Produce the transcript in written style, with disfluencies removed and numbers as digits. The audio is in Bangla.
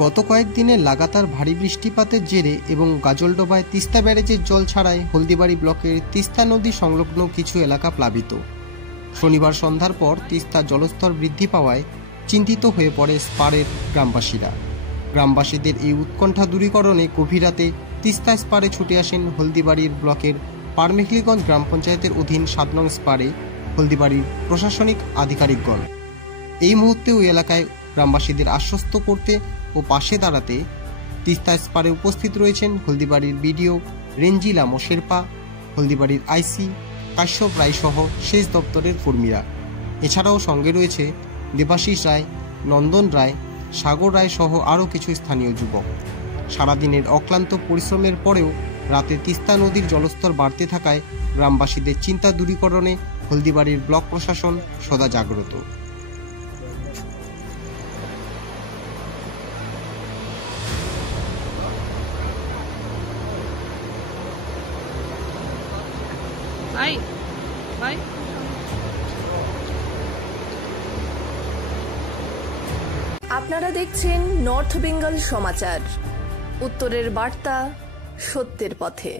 গত কয়েকদিনের লাগাতার ভারী বৃষ্টিপাতের জেরে এবং গাজলডোবায় তিস্তা ব্যারেজের জল ছাড়ায় হলদিবাড়ি ব্লকের তিস্তা নদী সংলগ্ন কিছু এলাকা প্লাবিত। শনিবার সন্ধ্যার পর তিস্তার জলস্তর বৃদ্ধি পাওয়ায় চিন্তিত হয়ে পড়ে স্পারের গ্রামবাসীরা। গ্রামবাসীদের এই উৎকণ্ঠা দূরীকরণে গভীর রাতে তিস্তা স্পারে ছুটে আসেন হলদিবাড়ির ব্লকের পারমেখলিগঞ্জ গ্রাম পঞ্চায়েতের অধীন ৭ নং স্পারে হলদিবাড়ির প্রশাসনিক আধিকারিকগণ। এই মুহূর্তে ওই এলাকায় গ্রামবাসীদের আশ্বস্ত করতে ও পাশে দাঁড়াতে তিস্তা স্পারে উপস্থিত রয়েছেন হলদিবাড়ির বিডিও রেঞ্জিলা শেরপা, হলদিবাড়ির আইসি কাশ্যপ রায় সহ সেচ দপ্তরের কর্মীরা। এছাড়াও সঙ্গে রয়েছে দেবাশিস রায়, নন্দন রায়, সাগর রায় সহ আরও কিছু স্থানীয় যুবক। সারাদিনের অক্লান্ত পরিশ্রমের পরেও রাতে তিস্তা নদীর জলস্তর বাড়তে থাকায় গ্রামবাসীদের চিন্তা দূরীকরণে হলদিবাড়ির ব্লক প্রশাসন সদা জাগ্রত। আপনারা দেখছেন নর্থ বেঙ্গল সমাচার, উত্তরের বার্তা, সত্যের পথে।